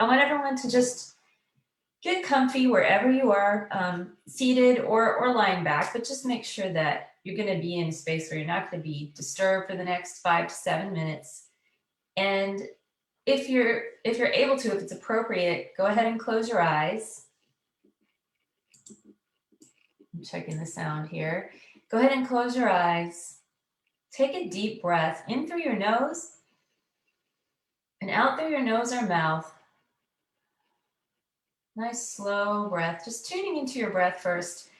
I want everyone to just get comfy wherever you are, seated or lying back, but just make sure that you're going to be in a space where you're not going to be disturbed for the next 5 to 7 minutes. And if you're able to, if it's appropriate, go ahead and close your eyes. I'm checking the sound here. Go ahead and close your eyes. Take a deep breath in through your nose and out through your nose or mouth. Nice slow breath. Just tuning into your breath first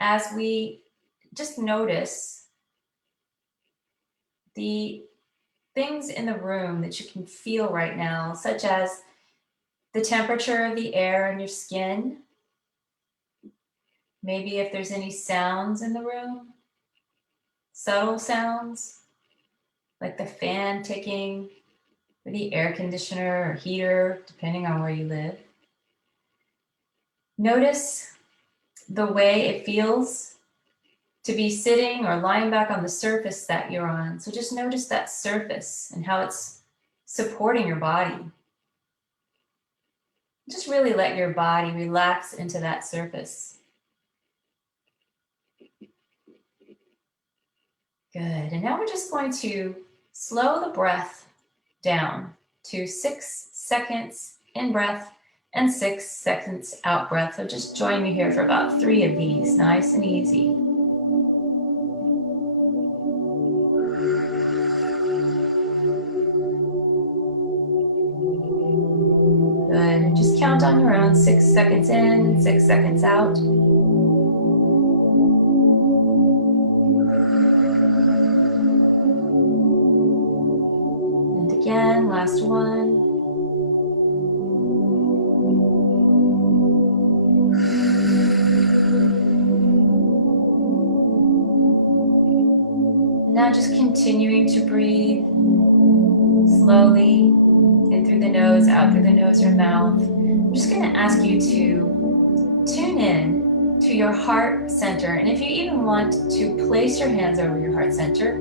as we just notice the things in the room that you can feel right now, such as the temperature of the air in your skin. Maybe if there's any sounds in the room, subtle sounds, like the fan ticking, or the air conditioner or heater, depending on where you live. Notice the way it feels to be sitting or lying back on the surface that you're on. So just notice that surface and how it's supporting your body. Just really let your body relax into that surface. Good, and now we're just going to slow the breath down to 6 seconds in breath and 6 seconds out breath. So just join me here for about 3 of these, nice and easy. Good, and just count on your own, 6 seconds in, 6 seconds out. And again, last one. Now just continuing to breathe slowly in through the nose, out through the nose or mouth. I'm just going to ask you to tune in to your heart center. And if you even want to place your hands over your heart center,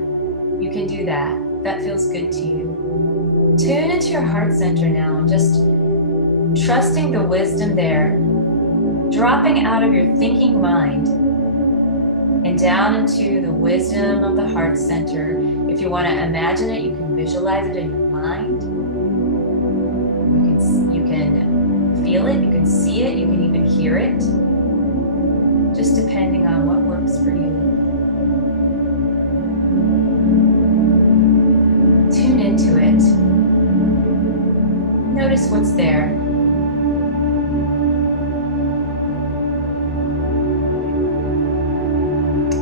you can do that. That feels good to you. Tune into your heart center now and just trusting the wisdom there, dropping out of your thinking mind and down into the wisdom of the heart center. If you want to imagine it, you can visualize it in your mind. You can feel it, you can see it, you can even hear it, just depending on what works for you. Tune into it. Notice what's there.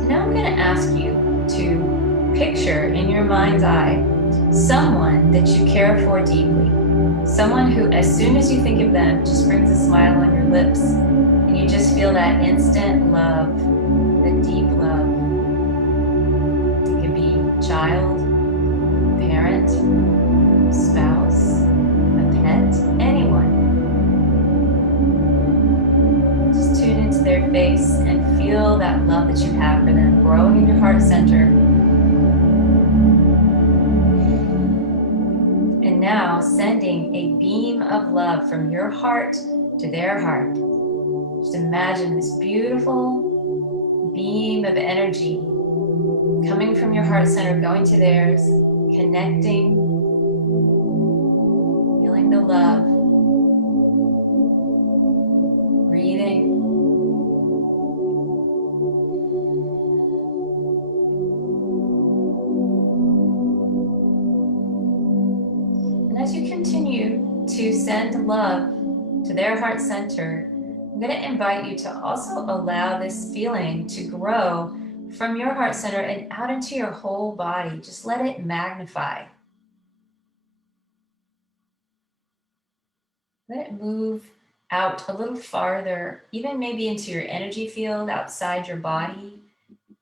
Now I'm going to ask you to picture in your mind's eye someone that you care for deeply. Someone who, as soon as you think of them, just brings a smile on your lips, and you just feel that instant love, that deep love. It could be child, parent, spouse, a pet, anyone. Just tune into their face and feel that love that you have for them growing in your heart center. And now sending a beam of love from your heart to their heart. Just imagine this beautiful beam of energy coming from your heart center, going to theirs, connecting, feeling the love, breathing. And as you continue to send love to their heart center, I'm going to invite you to also allow this feeling to grow from your heart center and out into your whole body. Just let it magnify. Let it move out a little farther, even maybe into your energy field outside your body,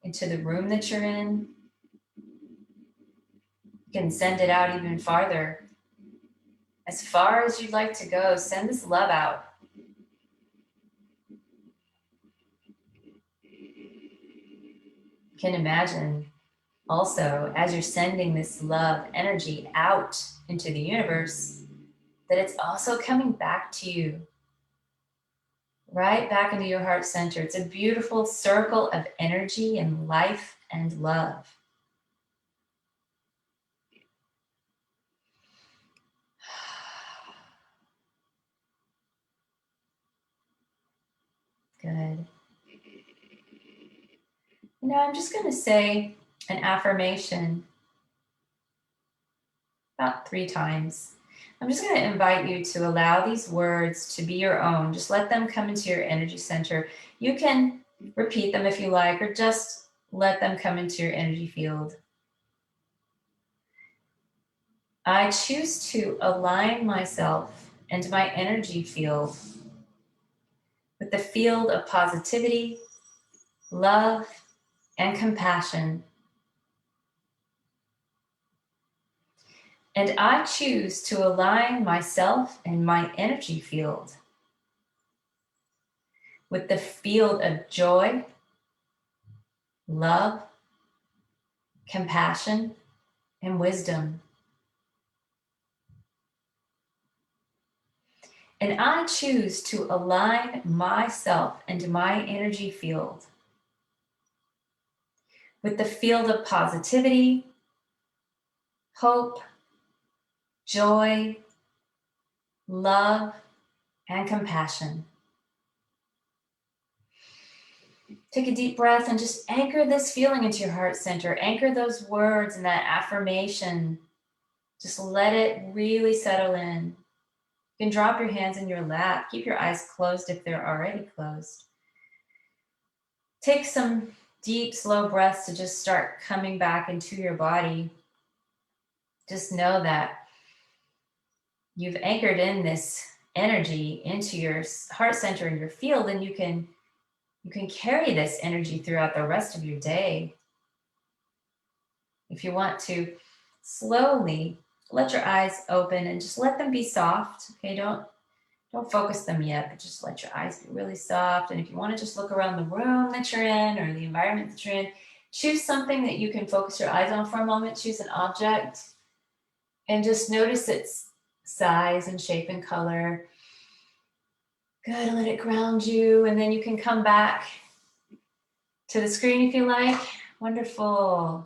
into the room that you're in. You can send it out even farther. As far as you'd like to go, send this love out. You can imagine also, as you're sending this love energy out into the universe, that it's also coming back to you, right back into your heart center. It's a beautiful circle of energy and life and love. Good. I'm just going to say an affirmation about 3 times. I'm just going to invite you to allow these words to be your own. Just let them come into your energy center. You can repeat them if you like, or just let them come into your energy field. I choose to align myself and my energy field with the field of positivity, love, and compassion. And I choose to align myself and my energy field with the field of joy, love, compassion, and wisdom. And I choose to align myself and my energy field with the field of positivity, hope, joy, love, and compassion. Take a deep breath and just anchor this feeling into your heart center. Anchor those words and that affirmation. Just let it really settle in. You can drop your hands in your lap. Keep your eyes closed if they're already closed. Take some deep, slow breaths to just start coming back into your body. Just know that you've anchored in this energy into your heart center and your field, and you can carry this energy throughout the rest of your day. If you want to slowly let your eyes open and just let them be soft, okay? Don't focus them yet, but just let your eyes be really soft. And if you want to just look around the room that you're in or the environment that you're in, choose something that you can focus your eyes on for a moment. Choose an object and just notice its size and shape and color. Good, let it ground you. And then you can come back to the screen if you like. Wonderful.